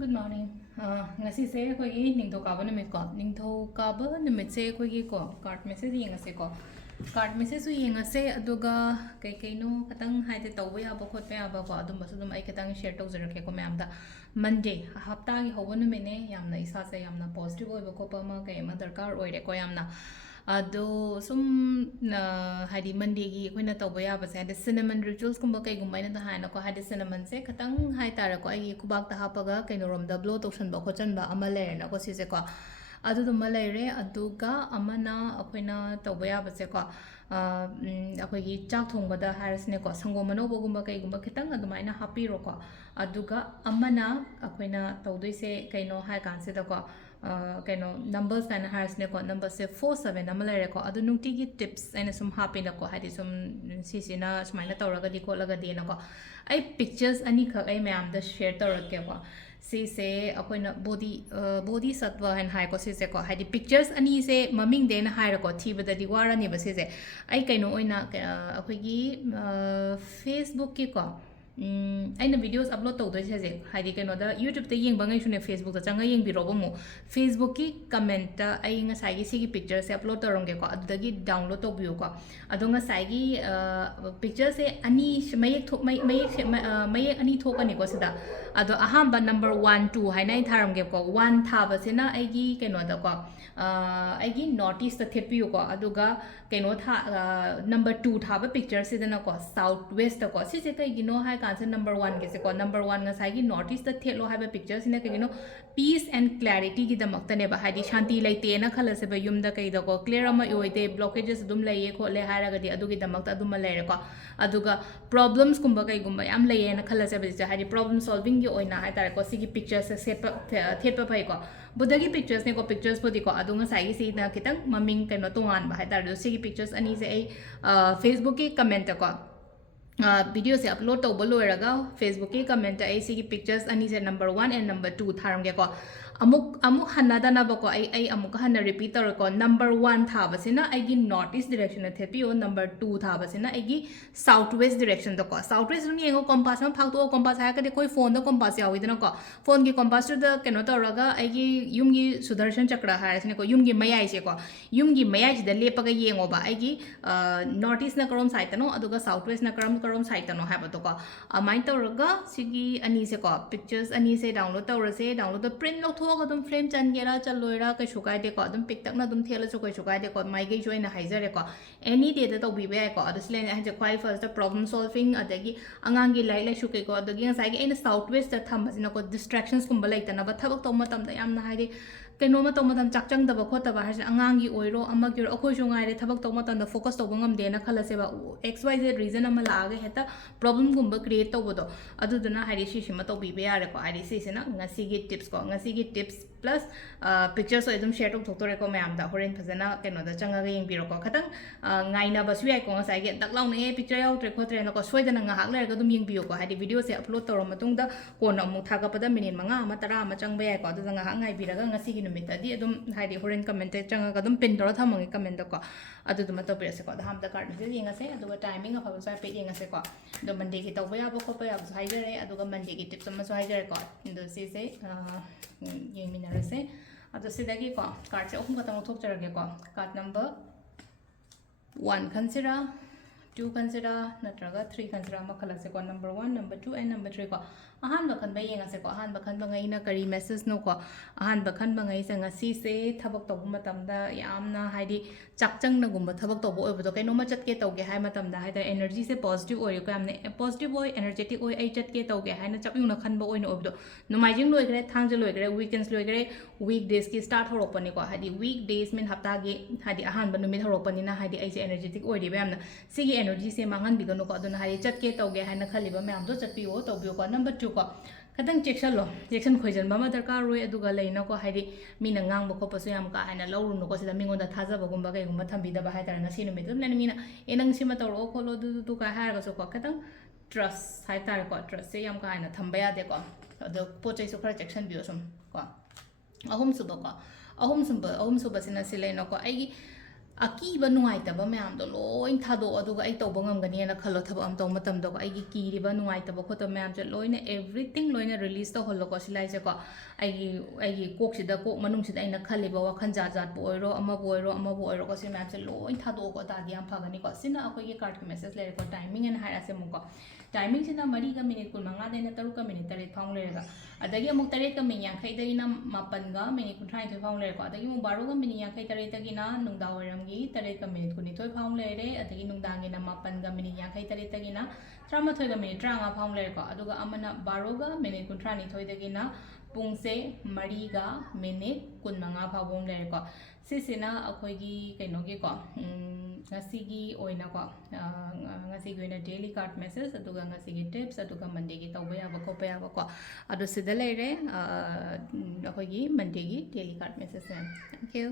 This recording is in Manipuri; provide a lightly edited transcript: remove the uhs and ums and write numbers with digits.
Good morning. Ngasi se koi gi ningtho kaba numit ko. Ningtho kaba numit se koi gi ko. Card message yenga se ko. Card message su yenga se aduga kai no katang haide tawba ya ba khot pa ya ba ko adum basu dum ai katang share tau zara ke ko ma'am da Monday hafta gi hoba numit ne yamna isa se yamna positive oi ba ko pa ma kai ma darkar oi re ko yamna ado sum hadi Monday gi koina tawba ya ba se hadi cinnamon rituals kumba kai gumbai na da haina ko hadi cinnamon se katang hai tara ko ai kubak ta hapaga kaino rom da blow tokshan ba ko chan ba amale na ko si se ko adu dum malai re aduga amana akoina tawba ya ba se ko अखोई चाक थोंबदा हारसने को संगो मनोबगुम्बा कईगुम्बा खितंग अदुमाइना हापीरो को अदुगा अमना अखोइना तौदोइसे कइनो हाय कांसिदा को कइनो नंबर्स काना हारसने को नंबर से 47 अमा लेरे को अदु नुंटिगी टिप्स आइना सुम हापिना को हादि सुम सिसिना सुमाइना तौरगदि कोलगदि ना को आई पिक्चर्स अनी खक आई मैम द शेयर तौरके को सिसे अखोइना बॉडी सत्व हैन हाय को सिसे को हादि पिक्चर्स अनी से ममिंग देना हायर को थीबददि वारानि बसिसे आई कइनो ओइना अखोइगी फेसबुक की को अना वीडियोस अपलोड तौदोइसे हादि कइनोदा यूट्यूब ते येंग बंगै सुने फेसबुक ता चंगा येंग बिरोबमु फेसबुक की कमेंट आई ngasai gi पिक्चर से अपलोड तौरंगे को अदुदगी डाउनलोड तौबियो को अदो ngasai gi पिक्चर से अनि मयेक अनि थोकनी को सिदा अदो अहाम नंबर 1 2 हाइना थारंगे को 1 थाबसेना आइगी कइनोदा को आइगी नोटिस ता थेपियो को अदुगा कइनो था नंबर 2 थाबा पिक्चर सिदना को साउथ वेस्ट को सिसे कइगिनो हाय कांसे नंबर 1 के से को नंबर 1 ngasai gi नोटिस ता थेलो हाबा पिक्चर सिना कइगिनो पीस एंड क्लैरिटी की दमकतने बा हादि शांति लैते ना खलसे बा युमदा कइदा को क्लियर अमा योइते ब्लॉकेजेस दुम लैये खोले हारगदि अदुगी दमकता दुम लैरे को अदुगा प्रॉब्लम्स कुंबा कइगुंबा याम लैये ना खलसे बा हादि प्रॉब्लम सॉल्विंग की ओइना हाय तारे को सिगी पिक्चर्स से थेपा फै को बुदगी पिक्चर्स ने को पिक्चर्स पुदि को अदुंगा साइगी सी ना कितंग ममिंग कइनो तोंगान बा हाय तारे सिगी पिक्चर्स अनी से आई फेसबुक की कमेंट को वीडियो से अपलोड तब लोरगा फेसबुक की कमेंट आई पिक्चर्स अनी से नंबर 1 एंड नंबर 2 थारंगे को अमुक हन्नादनब को अमुक हन्ना रिपीट तौर को नंबर 1 थाबसिना आइगी नॉर्थ ईस्ट डायरेक्शन थेपियो नंबर 2 थाबसिना आइगी साउथ वेस्ट डायरेक्शन को साउथ वेस्ट येंगो कंपास में फाक्तो कंपास हायकदे कोई फोन द कंपास याविदना को फोन की कंपास द केनो तौरगा आइगी युमगी सुदर्शन चक्र हारसिने को युमगी मयाइ से को युमगी मयाइ से लेपगा येंगोबा आइगी नॉर्थ ईस्ट न करोम साइड तनो अदुगा साउथ वेस्ट न करोम साइड तनो हाबतो को अमाइन तौरगा सिगी अनी से को पिक्चर्स अनी से डाउनलोड तौरसे डाउनलोड प्रिंट लो अदुम फ्रेम चनगेरा चलोइरा कैसु कायदे को अदुम पिक तकना अदुम थेलसु कैसु कायदे को माइगै जोइना हाइजरे को एनी डे द तौबिबे याय को अदुसले हाजे क्वाइ फर्स्ट प्रॉब्लम सॉल्विंग अदगी अंगांगी लाइ लाइ सुकै को अदगी ngasai gi ena south west ता थमबसिना को डिस्ट्रैक्शंस कुंबा लाइतना बा थबक तो मतम दा यामना हाइदे कइनोमा तो मतम चाकचंग दबा खोतबा हाजे अंगांगी ओइरो अमगी अखोय जो गाइरे थबक तो मतम दा फोकस तो बंगम देना खलसे बा xyz रीजन अमा लागे हेता प्रॉब्लम गुंबा क्रिएट तौबदो अदुदना हाइदे सिसिमा तौबिबे यारे को हाइदे सिसिना ngasi gi टिप्स को ngasi gi tips plus pictures एकदम शेयर तौथोरे को मैम दा होरेन फजना कइनो दा चंगा गे यंग को खतंग गाइना बसु याय को ngasai gi dak launa a picture याउत्रे खोत्रे न को सोइदना nga hak lerga dum yeng ko हाइदे वीडियो से अपलोड तौर मतुंग दा कोन अमु थागपदा मिनिट 5 ama 10 ama changba याय को दा nga hak ngai biraga ngasi gi numit adi adum हाइदे होरेन कमेंट चंगा का दम पिन तौर थमंगे कमेंट को अदु दुम तो पेसे को हम दा कार्ड में येंगा से अदुगा टाइमिंग अफ बसा पे येंगा से को दो मंडे की तौबा याबो को पे अब हाइजरे अदुगा मंडे की टिप्स अमा हाइजरे को दो से येंग मिनर से अदु सिदागी को कार्ड से अहुम खतम थोकचरगे को card number 1 consider 2 consider natraga 3 consider makhala se ko number 1 number 2 and number 3 ko ahan bakhan ba yenga se ko ahan bakhan ba ngai na kari message no ko ahan bakhan ba ngai se ngasi se thabak to matam da yamna haidi chakchang na gumba thabak to bo obo kaino ma chat ke tawge hai matam da haida energy se positive oi ko amne positive oi energetic oi ai chat ke tawge hai na chapyu na khan ba oi no obo numaijing loi gre thangje loi gre weekends loi gre weekdays ki start horopani ko haidi weekdays min hafta ge haidi ahan ba numit horopani na haidi ai se energetic oi ri ba amna sigi energy से मांगन बिगनो को अदुना हारि चटके तौगे हाइना खलिबा मैम दो चटपियो तौबियो को नंबर 2 को खतंग चेक्शन खोजन बमा दरकार रोय अदुगा लेना को हाइदि मीना ngang बखो पसु याम का हाइना लौरुनो को सिदा मिंगोंदा थाजबा गुंबा कै गुंबा थंबिदा बा हाइतार ngasi नुमित दुम लेन मीना एनंग सिमा तौरो खोलो दु का हार को सो को खतंग ट्रस्ट हाइतार को ट्रस्ट से याम का हाइना थंबा यादे को अदो पोचै सो खरा चेक्शन बियो सम को अहुम सुबा सिना सिलेनो को आई ꯑꯀꯤꯕ ꯅꯨꯡꯉꯥꯏꯇꯕ ꯃꯌꯥꯝꯗꯣ ꯂꯣꯏ ꯊꯥꯗꯣꯛꯑꯣ ꯑꯗꯨꯒ ꯑꯩ ꯇꯧꯕ ꯉꯝꯒꯅꯤꯅ ꯈꯜꯂꯣ ꯊꯕꯛ ꯑꯃ ꯇꯧꯕ ꯃꯇꯝꯗꯀꯣ ꯑꯩꯒꯤ ꯀꯤꯔꯤꯕ ꯅꯨꯡꯉꯥꯏꯇꯕ ꯈꯣꯠꯇꯕ ꯃꯌꯥꯝꯁꯦ ꯂꯣꯏꯅ ꯑꯦꯚ꯭ꯔꯤꯊꯤꯡ ꯂꯣꯏꯅ ꯔꯤꯂꯤꯁ ꯇꯧꯍꯜꯂꯣꯀꯣ ꯁꯤꯂꯥꯏꯁꯦꯀꯣ ꯑꯩꯒꯤ ꯀꯣꯛꯁꯤꯗ ꯀꯣꯛ ꯃꯅꯨꯡꯁꯤꯗ ꯑꯩꯅ ꯈꯜꯂꯤꯕ ꯋꯥꯈꯜ ꯖꯥꯠ ꯖꯥꯠꯄꯨ ꯑꯣꯏꯔꯣ ꯑꯃꯕꯨ ꯑꯣꯏꯔꯣꯀꯣ ꯁꯤ ꯃꯌꯥꯝꯁꯦ ꯂꯣꯏ ꯊꯥꯗꯣꯛꯑꯣꯀꯣ ꯇꯥꯔꯗꯤ ꯌꯥꯝ ꯐꯒꯅꯤꯀꯣ ꯁꯤꯅ ꯑꯩꯈꯣꯏꯒꯤ ꯀꯥꯔꯠꯀꯤ ꯃꯦꯁꯦꯖ ꯂꯩꯔꯦꯀꯣ ꯇꯥꯏꯃꯤꯡ ꯑꯅ ꯍꯥꯏꯔꯛꯑꯁꯦ ꯑꯃꯨꯛꯀꯣ ꯇꯥꯏꯃꯤꯡꯁꯤꯅ 4ꯒ ꯃꯤꯅꯤꯠ 15ꯗꯩꯅ 3ꯒ ꯃꯤꯅꯤꯠ 8 ꯐꯥꯎ ꯂꯩꯔꯒ ꯑꯗꯒꯤ ꯑꯃꯨꯛ 8ꯒ ꯃꯤꯅꯤꯠ 50ꯗꯒꯤꯅ 7ꯒ ꯃꯤꯅꯤꯠ 32 ꯐꯥꯎ ꯂꯩꯔꯦꯀꯣ ꯑꯗꯒꯤ ꯑꯃꯨꯛ 12ꯒ ꯃꯤꯅꯤꯠ 58ꯗꯒꯤꯅ ꯅꯨꯡꯗꯥꯡꯋꯥꯏꯔꯝꯒꯤ 8ꯒ ꯃꯤꯅꯤꯠ 12 ꯐꯥꯎ ꯂꯩꯔꯦ ꯑꯗꯒꯤ ꯅꯨꯡꯗꯥꯡꯒꯤꯅ 7ꯒ ꯃꯤꯅꯤꯠ 58ꯗꯒꯤꯅ 13ꯒ ꯃꯤꯅꯤꯠ 35 ꯐꯥꯎ ꯂꯩꯔꯦꯀꯣ ꯑꯗꯨꯒ ꯑꯃꯅ 12ꯒ ꯃꯤꯅꯤꯠ 32ꯗꯒꯤꯅ ꯄꯨꯡꯁꯦ 4ꯒ ꯃꯤꯅꯤꯠ 15 ꯐꯥꯎꯕ ꯑꯃ ꯂꯩꯔꯦꯀꯣ ꯁꯤꯁꯤꯅ ꯑꯩꯈꯣꯏꯒꯤ ꯀꯩꯅꯣꯒꯤꯀꯣ ꯉꯁꯤꯒꯤ ꯑꯣꯏꯅꯀꯣ ꯉꯁꯤꯒꯤ ꯑꯣꯏꯅ ꯗꯦꯂꯤ ꯀꯥꯔꯠ ꯃꯦꯁꯦꯖ ꯑꯗꯨꯒ ꯉꯁꯤꯒꯤ ꯇꯤꯞꯁ ꯑꯗꯨꯒ ꯃꯟꯗꯦꯒꯤ ꯇꯧꯕ ꯌꯥꯕ ꯈꯣꯠꯄ ꯌꯥꯕꯀꯣ ꯑꯗꯣ ꯁꯤꯗ ꯂꯩꯔꯦ ꯑꯩꯈꯣꯏꯒꯤ ꯃꯟꯗꯦꯒꯤ ꯗꯦꯂꯤ ꯀꯥꯔꯠ ꯃꯦꯁꯦꯖꯁꯦ ꯊꯦꯡꯛ ꯌꯨ